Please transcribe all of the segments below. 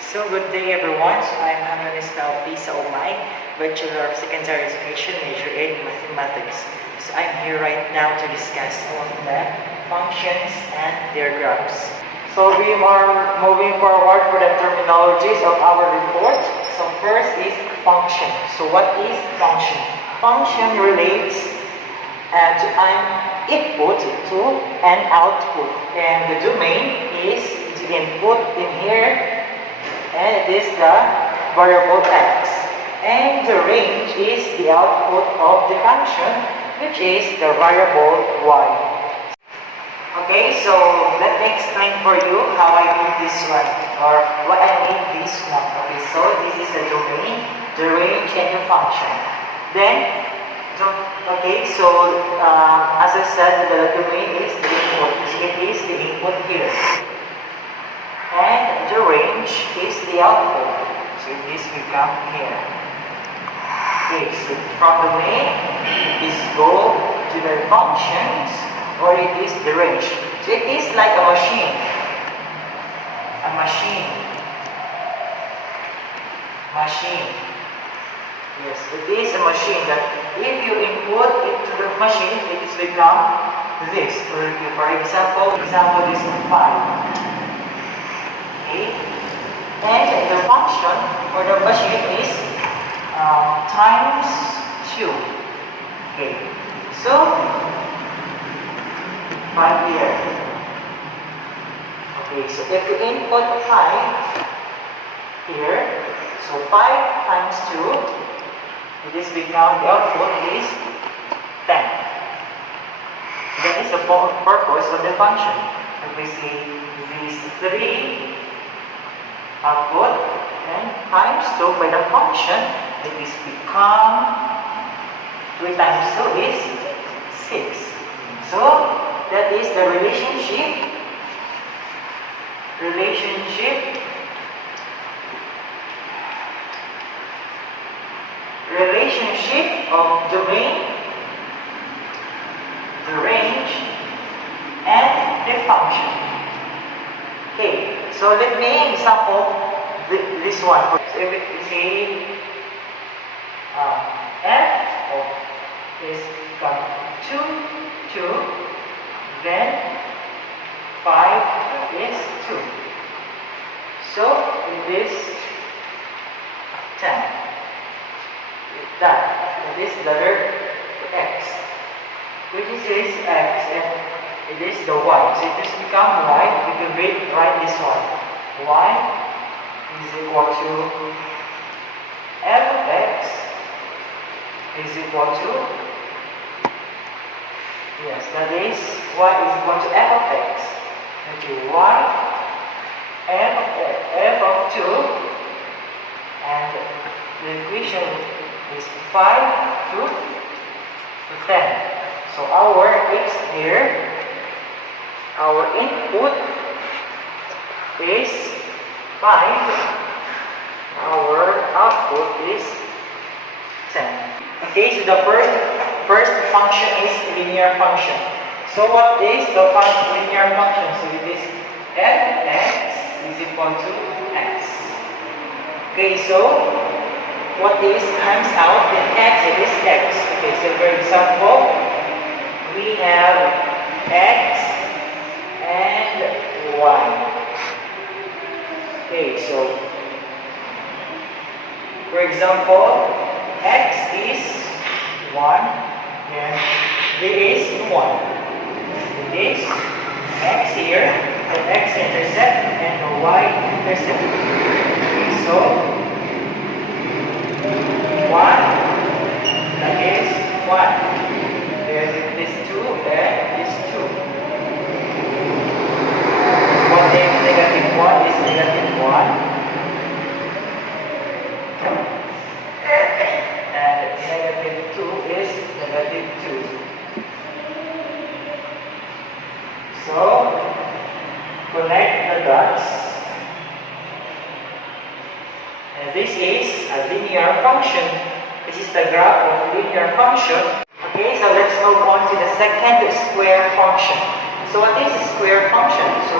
So good day everyone. So I'm Analista Pisa Omay, Bachelor of Secondary Education, major in Mathematics. So I'm here right now to discuss on the functions and their graphs. So we are moving forward for the terminologies of our report. So first is function. So what is function? Function relates to an input to an output, and the domain is the input in here, and it is the variable x, and the range is the output of the function, which is the variable y. Okay, so let me explain for you how I did this one, or what I made this one. Okay, so this is the domain, the range, and the function. Then, okay, so as I said, the domain is the input. So it is the input here. And the range is the output. So this will come here. Okay, so from the main, this go to the functions, or it is the range. So it is like a machine. A machine. Machine. Yes, it is a machine that if you input it to the machine, it is become this. For example, this is 5. And the function for the machine is times 2. Okay, so 5 here. Okay, so if you input 5 here, so 5 times 2, it is become, the output is 10. So that is the purpose of the function. If we see this 3 output and times 2 by the function, it is become 3 times 2 is 6. So that is the relationship of domain, the range, and the function. Okay, so let me example this one. So if it is f of is equal to 2, then 5 is 2. So it is 10. It is the letter x, which is x, and it is the y. So it has become y. We can write this one. Y is equal to f of x is equal to, yes, that is y is equal to f of x. Okay, y f of 2, and the equation is 5 to 10. So our x here, our input is 5, our output is 10. Okay, so the first function is linear function. So what is the linear function? So it is f(x) is equal to x. Okay, so what is times out in x? It is x. Okay, so for example, we have x and y. Okay, so for example, x is 1 and it is 1. It is x here, the x-intercept and the y-intercept. Okay, so 1, that is 1. Then it is 2, that is 2. What if negative 1 is negative 1? And negative 2 is negative 2. So, connect the dots. And this is a linear function. This is the graph of linear function. Okay, so let's move on to the second square function. So what is a square function? So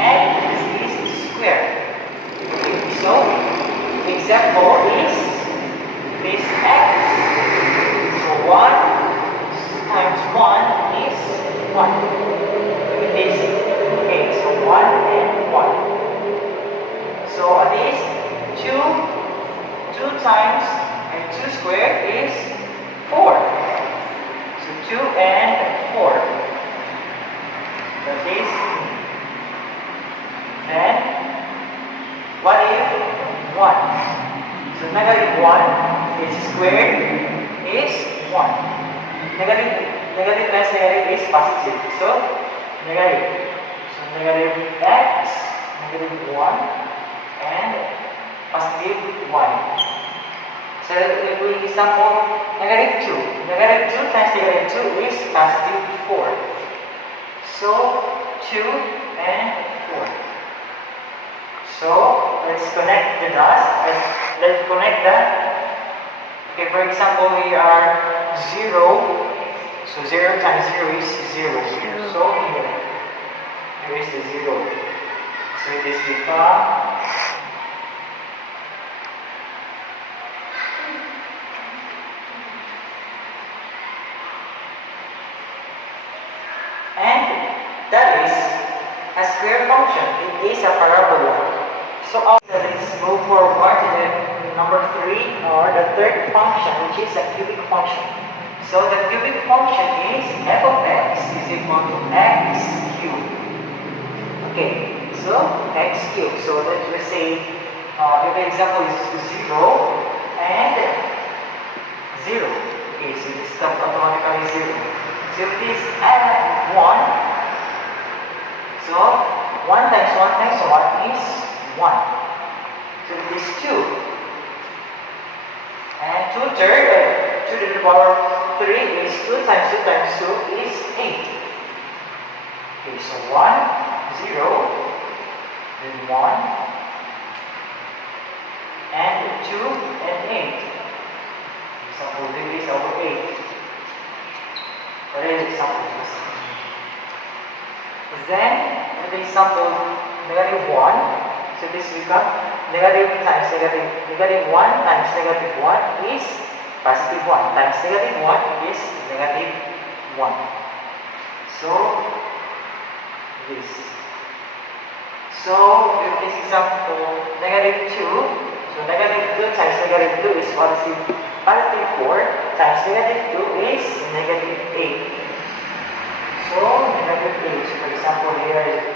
x is square. squared is 4. So 2 and 4. That is, then what if 1? So negative 1 is squared is 1. Negative times negative is positive. So negative. So negative x, negative 1, and positive 1. So if we sample negative 2, negative 2 times negative 2 is positive 4. So 2 and 4. So let's connect the dots. Let's connect that. Okay, for example, we are 0. So 0 times 0 is 0. So here is the 0. So this become and that is a square function. It is a parabola. So let's move forward to the number 3 or the third function, which is a cubic function. So the cubic function is f of x is equal to x cubed. Okay, so x cubed. So let's say if the example is 0 and 0. Okay, so this is automatically 0. So if it is add 1, so 1 times 1 times 1 is 1. So it is 2. And 2 thirds, 2 to the power 3 is 2 times 2 times 2 is 8. Okay, so 1, 0, then 1, and 2, and 8. Example, this is our 8. What is example? Then, the example, negative 1. So this become negative times negative. Negative 1 times negative 1 is positive 1. Times negative 1 is negative 1. So, this. So, in this example, negative 2. So, negative 2 times negative 2 is positive 4 times negative 2 is negative 8. So, negative 8. So, for example, here,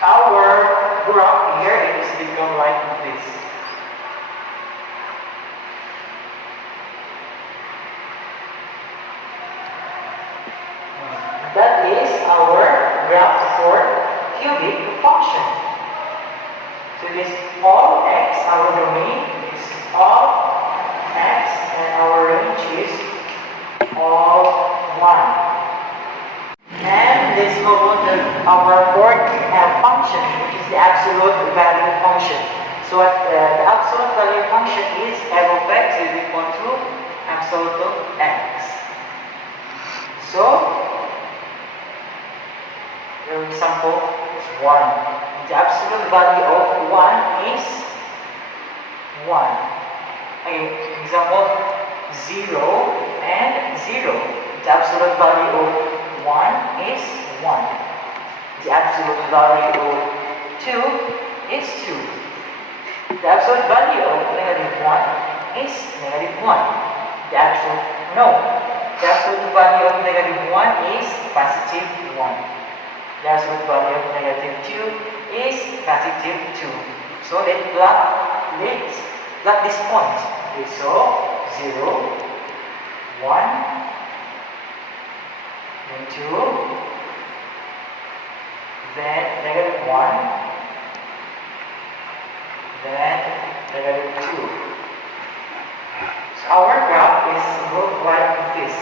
our graph here, it is become like this. That is our graph for cubic function. So, this all x, our domain is all x, and our range is all 1. And let's move on to our fourth function, which is the absolute value function. So the absolute value function is f of x is equal to absolute of x. So, for example, 1. The absolute value of 1 is 1. Okay, example, 0 and 0. The absolute value of 1 is 1. The absolute value of 2 is 2. The absolute value of negative 1 is negative 1. The absolute value of negative 1 is positive 1. The absolute value of negative 2 is positive 2. So let's plot this point. Okay, so 0, 1, then 2, then negative 1, then negative 2. So our graph is look like this.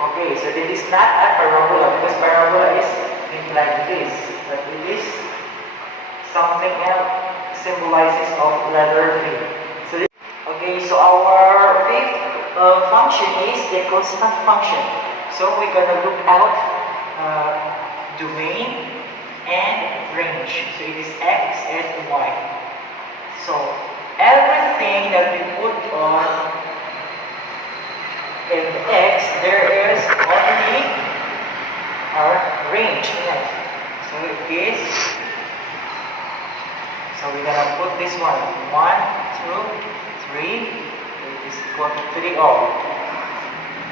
Okay, so this is not a parabola because parabola is like this, but it is something else symbolizes of letter V. So okay, so our fifth function is the constant function. So we're gonna look out domain and range. So it is x and y. So everything that we put on in x, there is only our range in it. So it is this one. 1, 2, 3. It is equal to 3 all.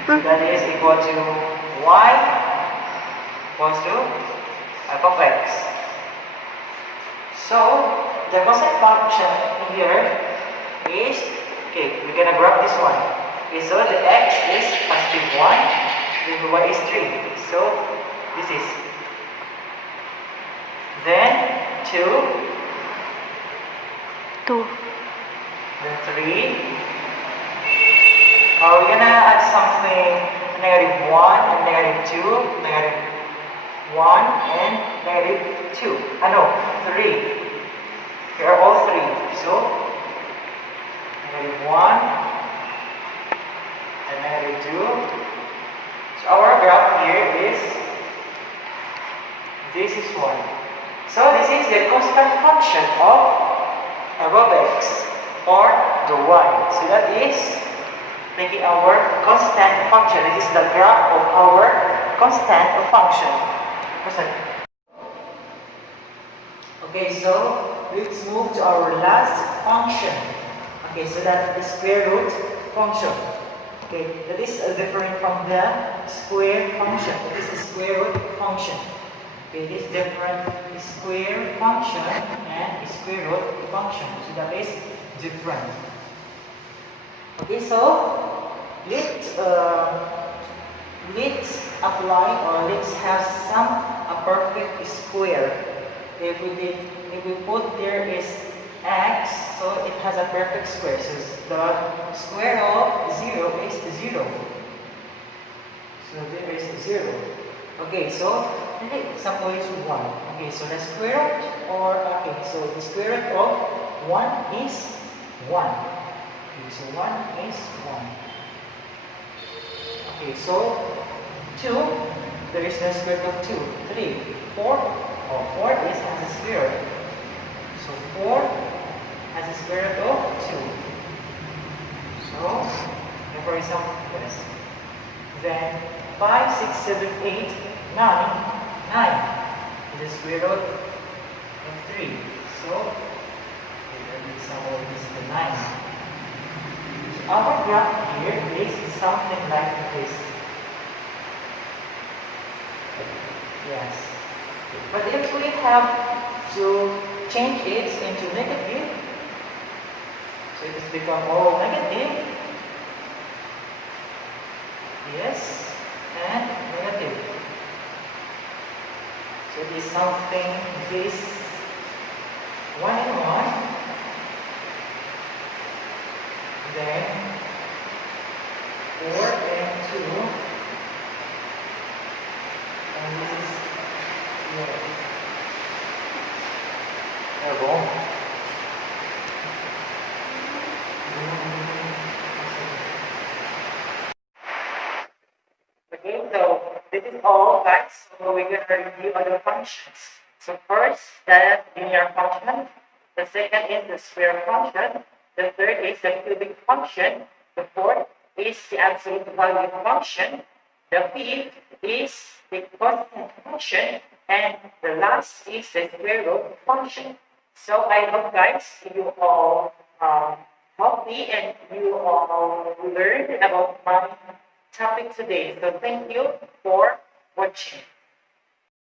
So that is equal to y equals to f of x. So the cosine function here is, okay, we're gonna graph this one. Okay, so the x is positive 1, the y is 3. So this is. Then 2. 2. Then 3. We're gonna add something, negative 1 and negative 2, negative 1 and negative 2. No, 3. Here are all 3. So, negative 1 and negative 2. So, our graph here is, this is 1. So, this is the constant function of f of x or the y. So, that is making our constant function. This is the graph of our constant function. Okay, so let's move to our last function. Okay, so that is the square root function. Okay, that is different from the square function. It is a square root function. Okay, it is different square function and square root function. So that is different. Okay, so let's apply or let's have a perfect square. If we put there is x, so it has a perfect square. So the square of 0 is 0. So there is 0. Okay, so example is 1. Okay, so the square root so the square root of 1 is 1. Okay, so 1 is 1. Okay, so 2, there is no square root of 2. 3, 4, 4 is has a square root. So 4 has a square root of 2. So, for example, yes. Then 5, 6, 7, 8, 9 is the square root of 3. So, example is the 9. Our graph here is something like this. Yes. But if we have to change it into negative, so it has become all negative. Yes, and negative. So it is something this 1 and 1. Then 4 and 2, and this is wrong. Okay, so this is all, guys. So we're going to review other functions. So first, the linear function. The second is the square function. The third is the cubic function. The fourth is the absolute value function. The fifth is the constant function. And the last is the square root function. So I hope, guys, you all help me and you all learned about my topic today. So thank you for watching.